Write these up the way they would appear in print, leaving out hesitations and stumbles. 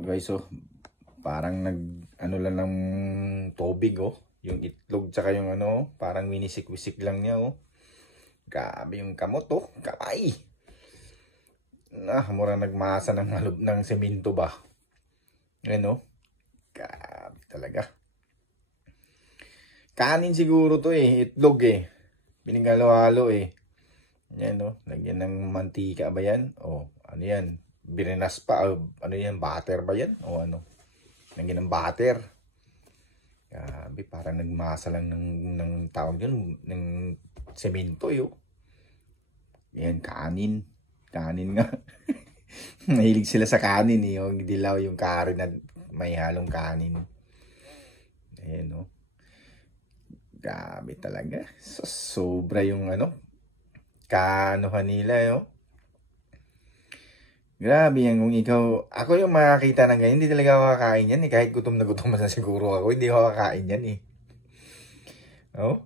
Guys, oh, parang ano lang ng tubig, oh. Yung itlog tsaka yung ano, parang minisik-wisik lang niya, oh. Grabe yung kamot, oh. Kamay. Mura nagmasa ng semento ba. Ayan, oh. Grabe talaga. Kanin siguro to eh. Itlog eh. Binigalo-halo eh. Yan, oh. Lagyan ng mantika ba yan? Oh, ano yan? Birinas pa. Ano yan? Butter ba yan? O ano? Lagyan ng butter. Grabe, parang nagmasa lang ng tawag yun, ng semento yun. Yan, kanin. Kanin nga. Mahilig sila sa kanin eh. Yung dilaw, yung curry na may halong kanin. Ayan, no. Grabe talaga. Sobra yung ano, kaanohan nila, yo. Grabe yan kung ikaw, ako yung makakita ng ganyan, hindi talaga ako kakain yan eh. Kahit gutom na siguro ako, hindi ako kakain yan eh. Oh,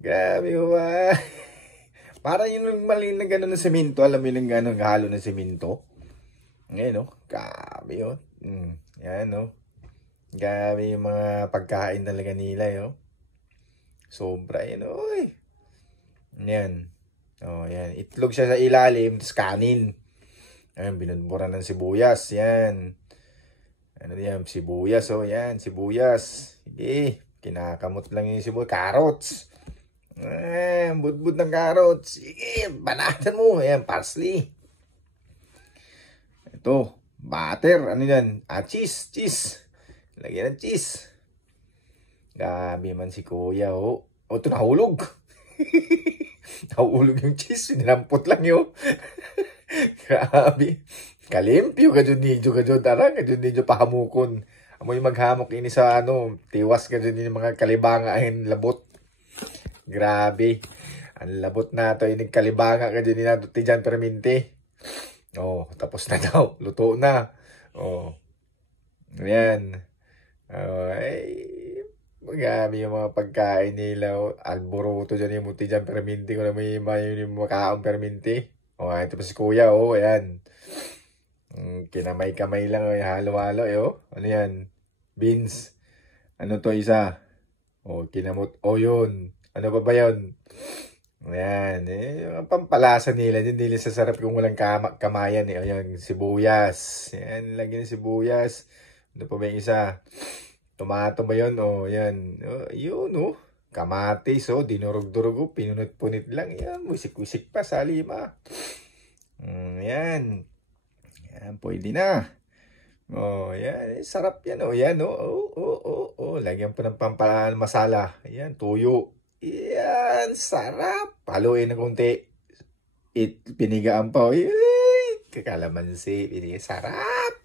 grabe ba? Para yung mali na gano'n ng semento, alam mo yung gano'n halo ng semento. Ngayon, no? Grabe yun. Yan, no? Grabe yung mga pagkain talaga nila, yo. Sobra yan, oy. Yan. Oh, yan. Itlog siya sa ilalim, tapos kanin. Ayan, binudburan ng sibuyas. Yan. Ano yan? Sibuyas, oh. Yan, sibuyas. Sige. Kinakamot lang yung sibuyas. Carrots. Budbud ng carrots. Sige, banatan mo. Ayan, parsley. Ito, butter. Ano yan? Cheese. Cheese. Lagyan ng cheese. Grabe man si kuya, oh. Oh, ito nahulog. Nahulog yung cheese. Dinampot lang yun. Grabe. Kalimpyo ka dyan nidyo ka dyan. Tara ka dyan nidyo pahamukon. Amoy maghamok ini sa ano. Tiwas ka dyan yung mga kalibanga ay labot. Grabe. Ang labot na ito. Yung kalibanga ka dyan ninaduti dyan perminti. Oh, tapos na daw. Luto na. Oh. Ayan. Oh, ay. Grabe yung mga pagkain nila. Oh. Alboroto dyan yung muti dyan perminti. Kung na may yung makaang perminti. Oh, ito pa si kuya, oh, ayan. Kinamay-kamay lang, oh, halo-halo, eh, oh. Ano yan? Beans. Ano to isa? Oh, kinamot. Oh, yun. Ano pa ba yun? Ayan, eh, yung pampalasa nila, hindi nila sasarap kung walang kamayan, eh. Ayan, sibuyas. Ayan, lagyan ng sibuyas. Ano pa ba yung isa? Tomato ba yun? Oh, ayan. Oh, yun, oh. Kamatis, oh, dinurog-durog, oh, pinunit-punit lang. Yan, wisik-wisik pa sa lima. Yan. Yan, pwede na. Oh, yan. Sarap yan, oh. Yan, oh. Oh. Lagyan pa ng pampalaan masala. Yan, tuyo. Yan, sarap. Haluin ng konti. Pinigaan pa, oh. Kakalamansi. Sarap.